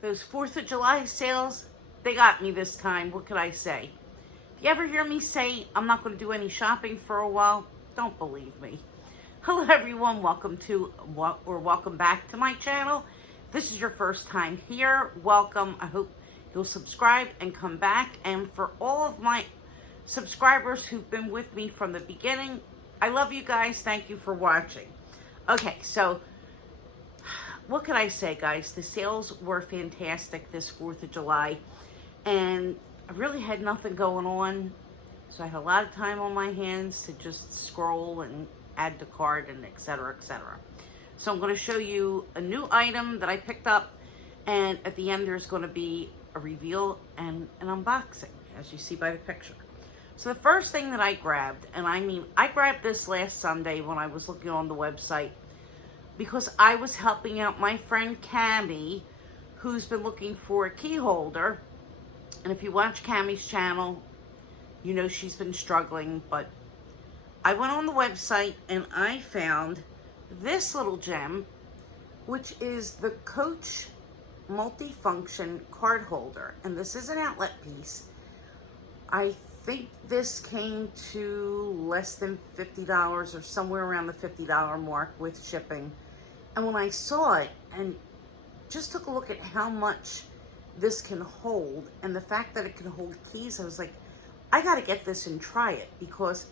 Those 4th of July sales, they got me this time. What could I say? If you ever hear me say I'm not going to do any shopping for a while, don't believe me. Hello everyone, welcome back to my channel. If this is your first time here, welcome. I hope you'll subscribe and come back. And for all of my subscribers who've been with me from the beginning, I love you guys. Thank you for watching. Okay, so what could I say, guys? The sales were fantastic this 4th of July, and I really had nothing going on, so I had a lot of time on my hands to just scroll and add to cart and etc. etc. So I'm going to show you a new item that I picked up, and at the end there's going to be a reveal and an unboxing, as you see by the picture. So the first thing that I grabbed, and I grabbed this last Sunday when I was looking on the website, because I was helping out my friend Cammie, who's been looking for a key holder. And if you watch Cammie's channel, you know she's been struggling. But I went on the website and I found this little gem, which is the Coach Multifunction Cardholder. And this is an outlet piece. I think this came to less than $50 or somewhere around the $50 mark with shipping. And when I saw it and just took a look at how much this can hold and the fact that it can hold keys, I was like, I got to get this and try it, because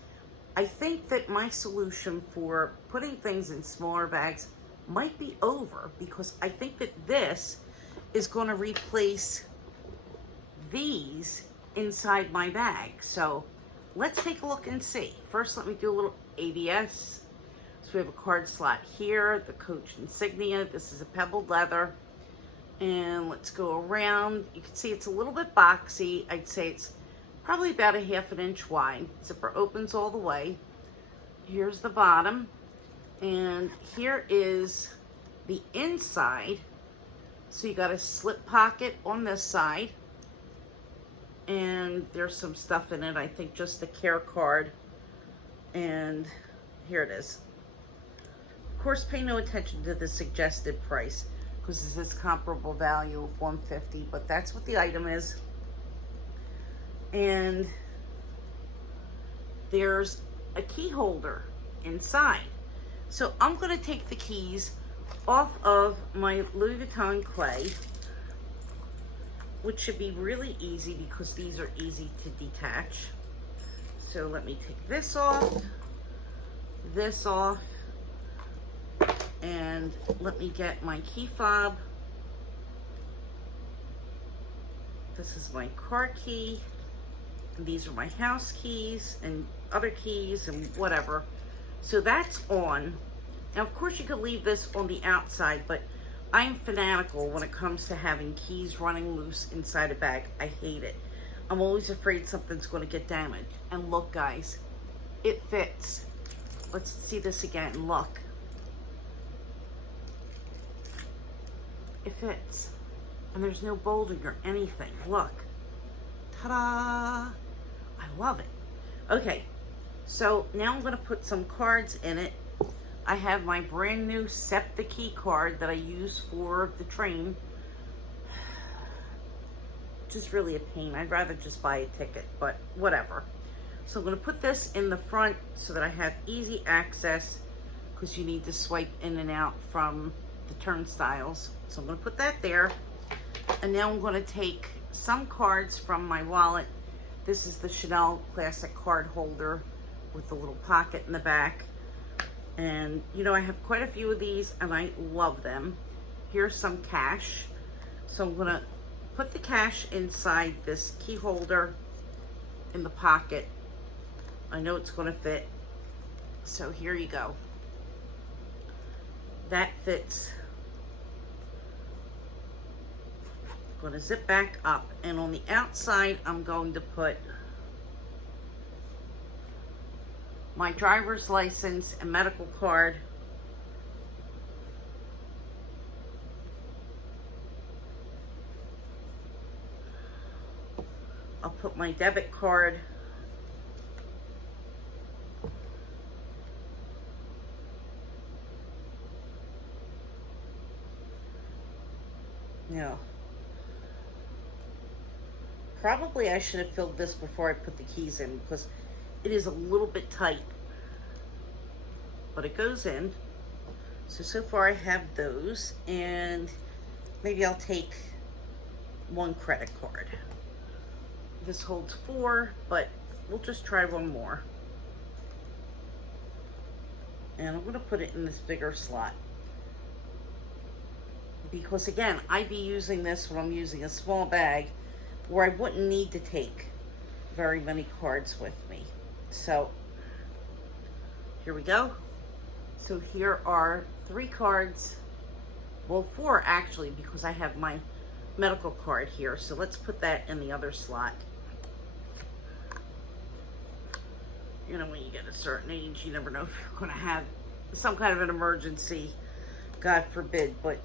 I think that my solution for putting things in smaller bags might be over, because I think that this is going to replace these inside my bag. So let's take a look and see. First, let me do a little ABS. So we have a card slot here, the Coach insignia. This is a pebbled leather. And let's go around. You can see it's a little bit boxy. I'd say it's probably about a ½ an inch wide. Zipper opens all the way. Here's the bottom. And here is the inside. So you got a slip pocket on this side. And there's some stuff in it. I think just the care card. And here it is. Of course, pay no attention to the suggested price, because this is comparable value of $150, but that's what the item is. And there's a key holder inside. So I'm going to take the keys off of my Louis Vuitton clay, which should be really easy because these are easy to detach. So let me take this off, and let me get my key fob. This is my car key. These are my house keys and other keys and whatever. So that's on. Now, of course, you could leave this on the outside, but I'm fanatical when it comes to having keys running loose inside a bag. I hate it. I'm always afraid something's going to get damaged. And look, guys, it fits. Let's see this again. Look. It fits. And there's no bolting or anything. Look. Ta-da! I love it. Okay, so now I'm going to put some cards in it. I have my brand new SEPTA key card that I use for the train. Just really a pain. I'd rather just buy a ticket, but whatever. So I'm going to put this in the front so that I have easy access, because you need to swipe in and out from the turnstiles. So I'm going to put that there. And now I'm going to take some cards from my wallet. This is the Chanel Classic card holder with the little pocket in the back. And you know, I have quite a few of these and I love them. Here's some cash. So I'm going to put the cash inside this key holder in the pocket. I know it's going to fit. So here you go. That fits. I'm going to zip back up, and on the outside I'm going to put my driver's license and medical card. I'll put my debit card. Now, Probably I should have filled this before I put the keys in because it is a little bit tight. But it goes in. So far I have those, and maybe I'll take one credit card. This holds 4, but we'll just try one more. And I'm gonna put it in this bigger slot. Because again, I'd be using this when I'm using a small bag where I wouldn't need to take very many cards with me. So, here we go. So here are 3 cards. Well, 4 actually, because I have my medical card here. So let's put that in the other slot. You know, when you get a certain age, you never know if you're going to have some kind of an emergency, God forbid, but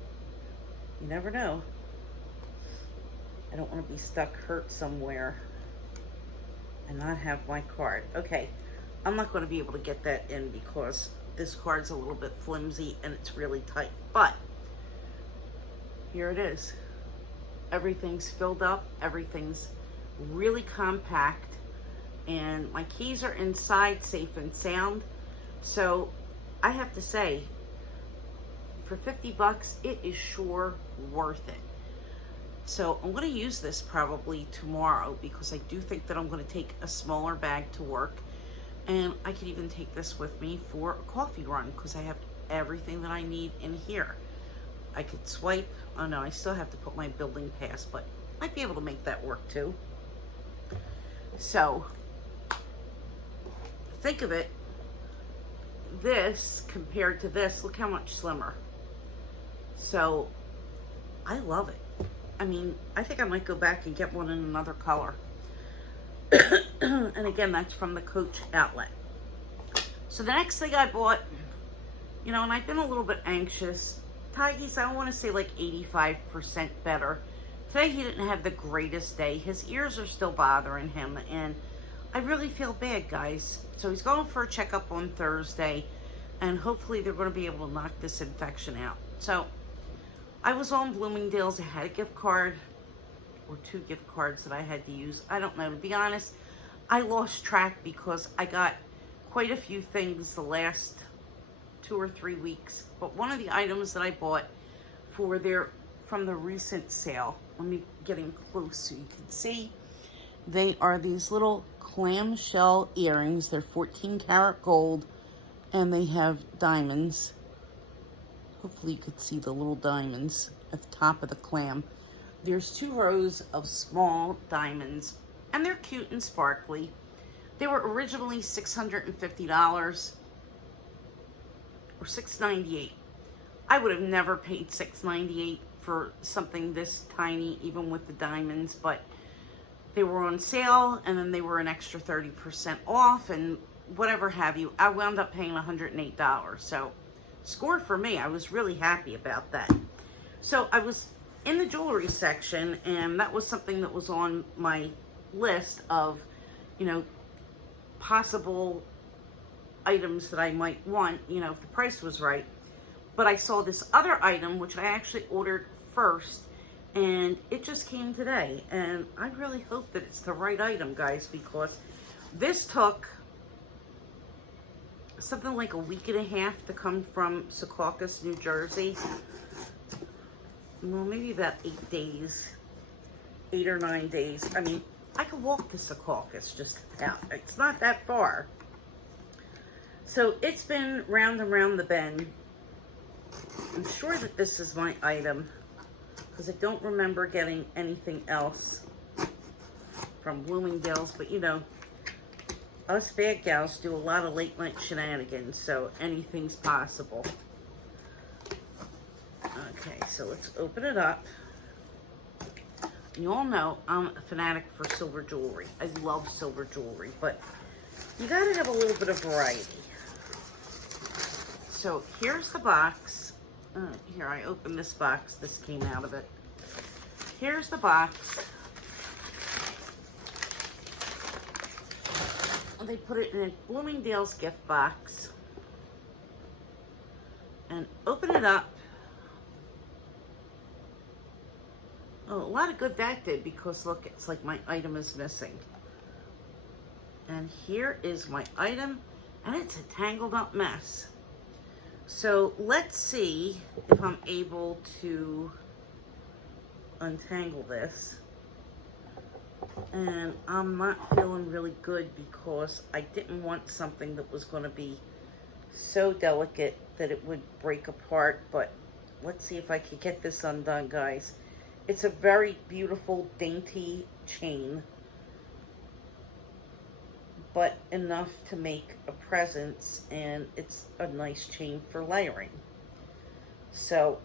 you never know. I don't want to be stuck hurt somewhere and not have my card. Okay, I'm not going to be able to get that in because this card's a little bit flimsy and it's really tight, but here it is. Everything's filled up, everything's really compact, and my keys are inside safe and sound. So I have to say, for 50 bucks, it is sure worth it. So I'm going to use this probably tomorrow because I do think that I'm going to take a smaller bag to work, and I could even take this with me for a coffee run because I have everything that I need in here. I could swipe. Oh no, I still have to put my building pass, but I'd be able to make that work too. So think of it, this compared to this, look how much slimmer. So I love it. I mean, I think I might go back and get one in another color. And again, that's from the Coach outlet. So the next thing I bought, you know, and I've been a little bit anxious. Tiggy's, I want to say like 85% better. Today he didn't have the greatest day. His ears are still bothering him, and I really feel bad, guys. So he's going for a checkup on Thursday, and hopefully they're going to be able to knock this infection out. So I was on Bloomingdales. I had a gift card, or 2 gift cards that I had to use. I don't know. To be honest, I lost track because I got quite a few things the last 2 or 3 weeks. But one of the items that I bought from the recent sale, let me get in close so you can see. They are these little clamshell earrings. They're 14 karat gold, and they have diamonds. Hopefully you could see the little diamonds at the top of the clam. There's 2 rows of small diamonds, and they're cute and sparkly. They were originally $650 or $698. I would have never paid $698 for something this tiny, even with the diamonds, but they were on sale, and then they were an extra 30% off, and whatever have you. I wound up paying $108. So score for me. I was really happy about that. So I was in the jewelry section, and that was something that was on my list of, you know, possible items that I might want, you know, if the price was right. But I saw this other item, which I actually ordered first, and it just came today. And I really hope that it's the right item, guys, because this took something like a week and a half to come from Secaucus, New Jersey. Well, maybe about 8 days, 8 or 9 days. I mean, I could walk to Secaucus just out. It's not that far. So it's been round and round the bend. I'm sure that this is my item because I don't remember getting anything else from Bloomingdales, but you know, us bad gals do a lot of late night shenanigans, so anything's possible. Okay, so let's open it up. You all know I'm a fanatic for silver jewelry. I love silver jewelry, but you gotta have a little bit of variety. So here's the box. Here, I opened this box. This came out of it. Here's the box. They put it in a Bloomingdale's gift box. And open it up. Oh, a lot of good that did, because look, it's like my item is missing. And here is my item, and it's a tangled up mess. So let's see if I'm able to untangle this. And I'm not feeling really good because I didn't want something that was going to be so delicate that it would break apart. But let's see if I can get this undone, guys. It's a very beautiful, dainty chain, but enough to make a presence, and it's a nice chain for layering. So,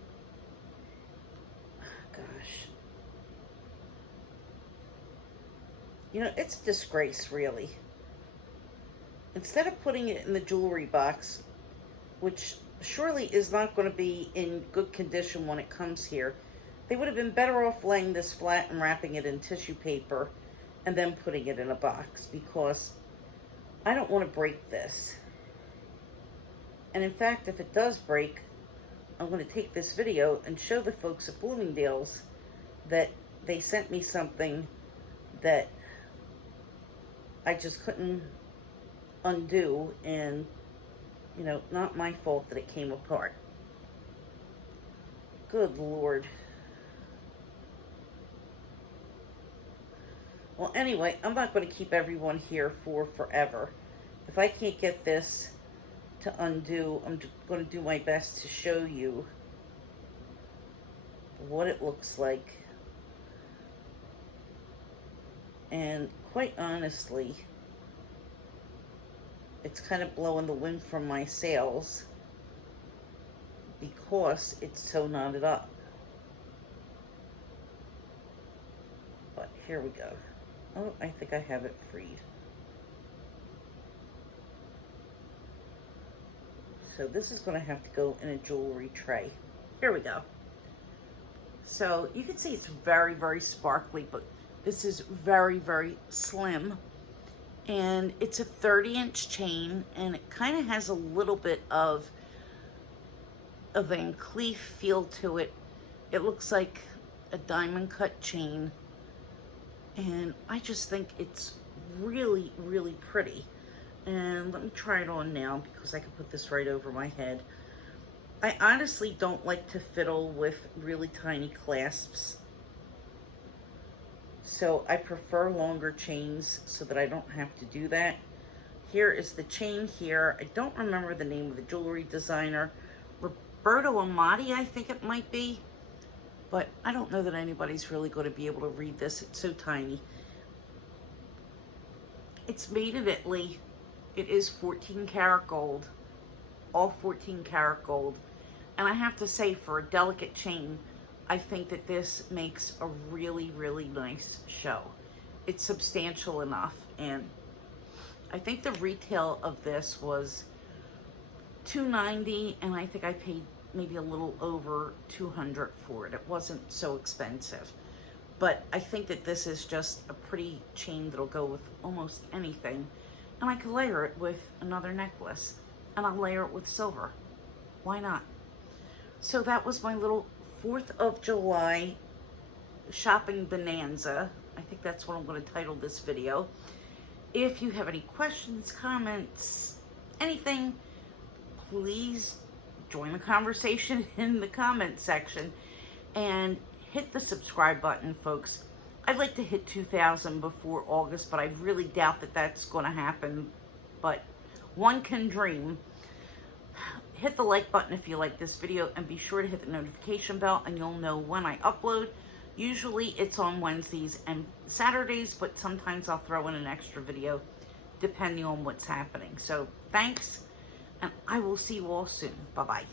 gosh. You know, it's a disgrace, really. Instead of putting it in the jewelry box, which surely is not going to be in good condition when it comes here, they would have been better off laying this flat and wrapping it in tissue paper and then putting it in a box, because I don't want to break this. And in fact, if it does break, I'm going to take this video and show the folks at Bloomingdales that they sent me something that I just couldn't undo, and, you know, not my fault that it came apart. Good Lord. Well, anyway, I'm not going to keep everyone here for forever. If I can't get this to undo, I'm going to do my best to show you what it looks like. And quite honestly, it's kind of blowing the wind from my sails because it's so knotted up. But here we go. Oh, I think I have it freed. So this is going to have to go in a jewelry tray. Here we go. So you can see it's very, very sparkly, but this is very, very slim. And it's a 30-inch chain, and it kind of has a little bit of a Van Cleef feel to it. It looks like a diamond cut chain. And I just think it's really, really pretty. And let me try it on now, because I can put this right over my head. I honestly don't like to fiddle with really tiny clasps. So I prefer longer chains so that I don't have to do that. Here is the chain here. I don't remember the name of the jewelry designer. Roberto Amati, I think it might be. But I don't know that anybody's really going to be able to read this. It's so tiny. It's made in Italy. It is 14 karat gold. All 14 karat gold. And I have to say, for a delicate chain, I think that this makes a really, really nice show. It's substantial enough. And I think the retail of this was $290, and I think I paid maybe a little over $200 for it. It wasn't so expensive. But I think that this is just a pretty chain that'll go with almost anything. And I could layer it with another necklace. And I'll layer it with silver. Why not? So that was my little 4th of July shopping bonanza. I think that's what I'm going to title this video. If you have any questions, comments, anything, please join the conversation in the comment section and hit the subscribe button, folks. I'd like to hit 2,000 before August, but I really doubt that that's going to happen, but one can dream. Hit the like button if you like this video, and be sure to hit the notification bell, and you'll know when I upload. Usually it's on Wednesdays and Saturdays, but sometimes I'll throw in an extra video depending on what's happening. So thanks, and I will see you all soon. Bye-bye.